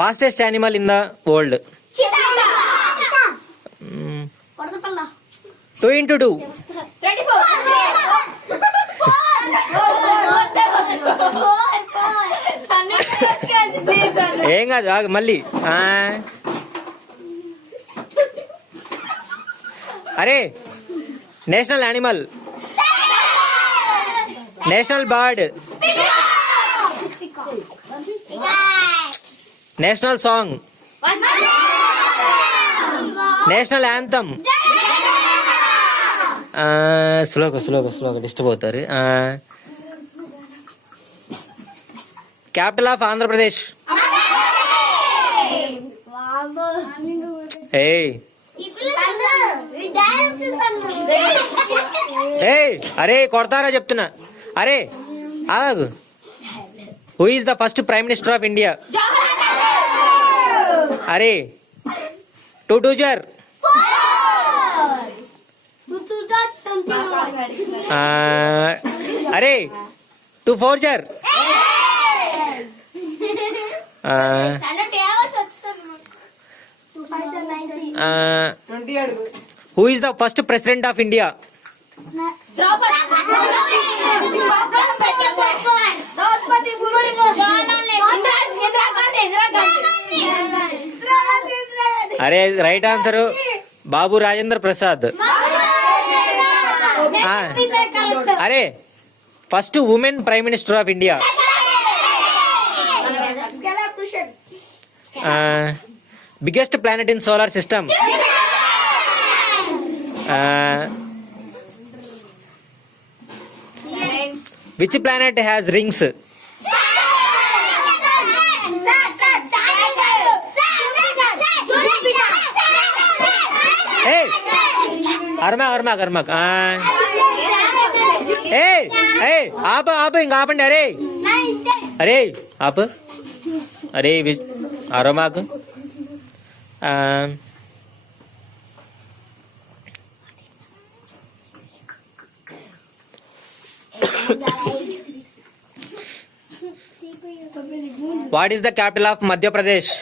Fastest animal in the world. 2 into 2. ఏం కాదు ఆగు మళ్ళీ. అరే national animal, national bird, national song, national anthem. స్లోగా డిస్టర్బ్ అవుతారు. Capital of Andhra Pradesh. అరే కొడతారా చెప్తున్నా. అరే ఆగు. Who is the first prime minister of India? అరే 2 2 జర్. అరే 2 4 జర్. Who is the first president of India? అరే రైట్ ఆన్సర్ బాబు రాజేంద్ర ప్రసాద్. అరే first women prime minister of India? Biggest planet in solar system? Which planet has rings? అర్మాక్. ఆపు ఇంకా ఆపండి. అరే ఆపు. అరే అర్మాక్. What is the capital of Madhya Pradesh?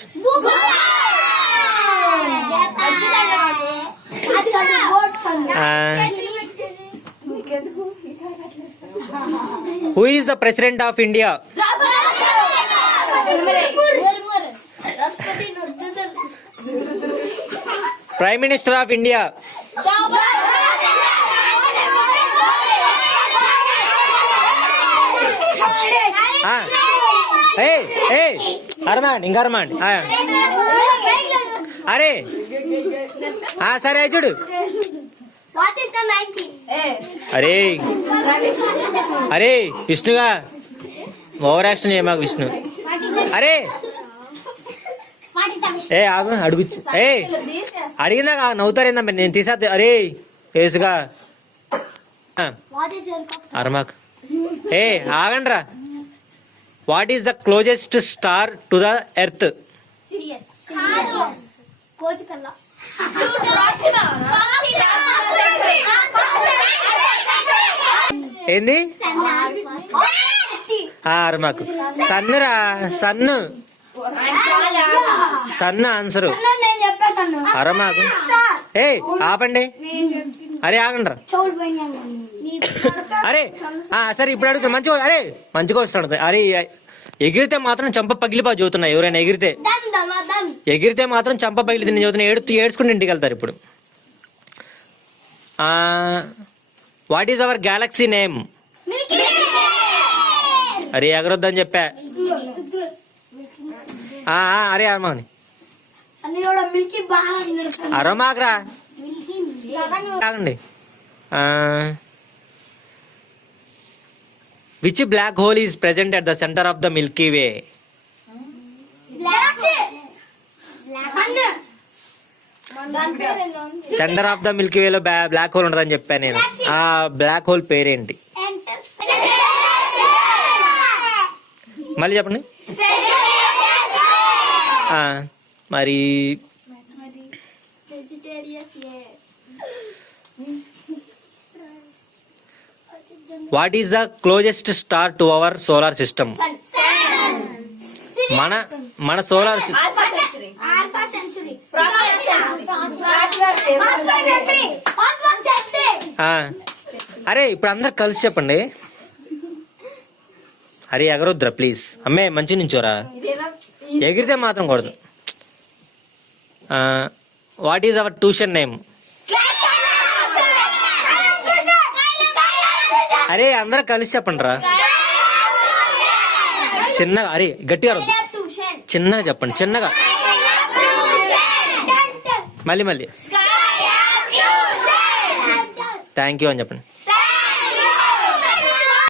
Who is the president of India? Prime Minister of India? అరమాండ్. అరే సరే చూడు. అరే విష్ణుగా ఓవర్ యాక్షన్ చేయ మాకు విష్ణు. అరే అడుగు. అడిగిందా నవ్వుతారేందా నేను తీసా. అరే వేసుగా అరమాక్. ఆగండ్రా. What is the closest star to the earth? ఏంది అరమాకు? సన్నురా సన్ను ఆన్సరు. అరమాకు. ఆపండి. అరే ఆగండ్రా. అరే సరే ఇప్పుడు అడుగుతా మంచిగా. అరే మంచిగా వస్తాడు. అరే ఎగిరితే మాత్రం చంప పగిలిపా చదువుతున్నా. ఎవరైనా ఎగిరితే మాత్రం చంప పగిలి తిని చదువుతున్నా. ఏడ్చుకుని ఇంటికి వెళ్తారు ఇప్పుడు. What is our galaxy name? అరే ఎగరొద్దని చెప్పా. అరే అరమాని అరమాకరా కాకండి. Which black hole is present at the centre of the milky way? Centre of the milky వేలో బ్లాక్ హోల్ ఉంటుందని చెప్పాను నేను. ఆ బ్లాక్ హోల్ పేరేంటి? మళ్ళీ చెప్పండి. మరి what is the closest star to our solar system? మన సోలార్ అరే ఇప్పుడు అందరు కలిసి చెప్పండి. అరే ఎగరొద్దురా ప్లీజ్. అమ్మే మంచి నుంచోరా, ఎగిరితే మాత్రం కూడదు. What is our tuition name? అరే అందరు కలిసి చెప్పండి రా చిన్నగా. అరే గట్టిగా చిన్నగా చెప్పండి, చిన్నగా. మళ్ళీ థ్యాంక్ యూ అని చెప్పండి.